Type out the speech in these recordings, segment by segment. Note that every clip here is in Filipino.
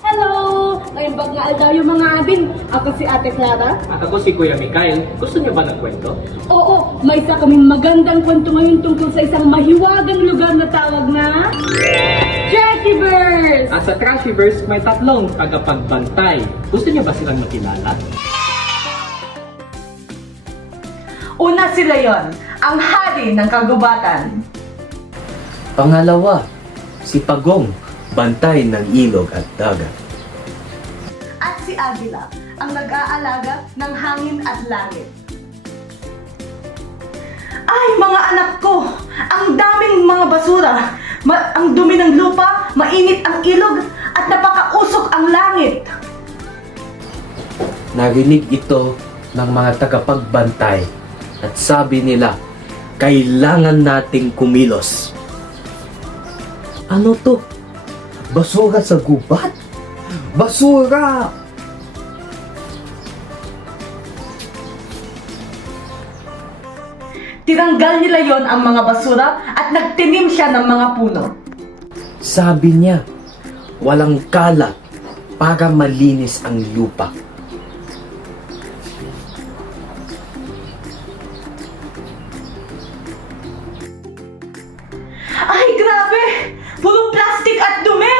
Hello! Ngayon bag nga daw yung mga abing. Ako si Ate Clara. At ako si Kuya Mikael. Gusto niyo ba ng kwento? Oo, may isa kaming magandang kwento ngayon tungkol sa isang mahiwagang lugar na tawag na... Trashyverse! At sa Trashyverse, may tatlong tagapagbantay. Gusto niyo ba silang makilala? Una sila yon, ang hari ng kagubatan. Pangalawa, si Pagong, bantay ng ilog at dagat. At si Agila, ang nag-aalaga ng hangin at langit. Ay, mga anak ko! Ang daming mga basura! Ang dumi ng lupa, mainit ang ilog, at napakausok ang langit! Narinig ito ng mga tagapagbantay at sabi nila, kailangan nating kumilos. Ano to? Basura sa gubat? Basura! Tinanggal nila yon ang mga basura at nagtinim siya ng mga puno. Sabi niya, walang kalat para malinis ang lupa. Ay, grabe! Puro plastic at dumi!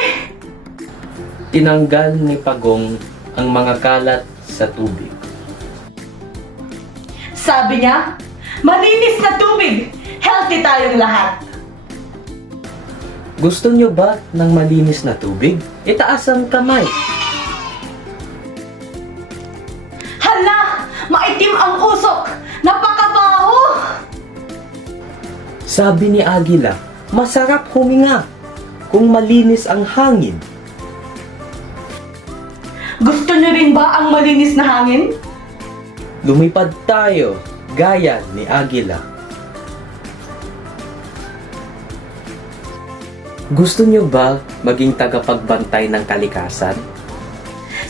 Tinanggal ni Pagong ang mga kalat sa tubig. Sabi niya, malinis na tubig! Healthy tayong lahat! Gusto niyo ba ng malinis na tubig? Itaas ang kamay. Hala! Maitim ang usok! Napakabaho! Sabi ni Agila, masarap huminga kung malinis ang hangin. Gusto niyo rin ba ang malinis na hangin? Lumipad tayo, gaya ni Agila. Gusto niyo ba maging tagapagbantay ng kalikasan?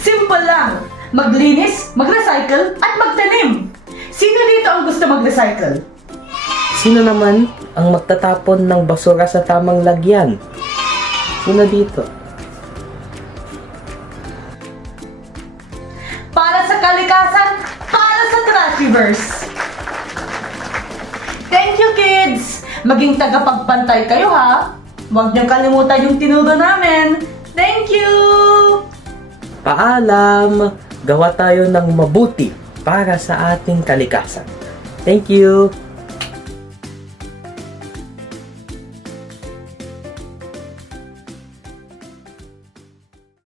Simple lang! Maglinis, mag-recycle, at magtanim! Sino dito ang gusto mag-recycle? Sino naman ang magtatapon ng basura sa tamang lagyan? Sino dito? Para sa kalikasan, para sa Trashyverse! Thank you, kids! Maging tagapagbantay kayo, ha? Huwag niyong kalimutan yung tinuro namin! Thank you! Paalam! Gawa tayo ng mabuti para sa ating kalikasan. Thank you!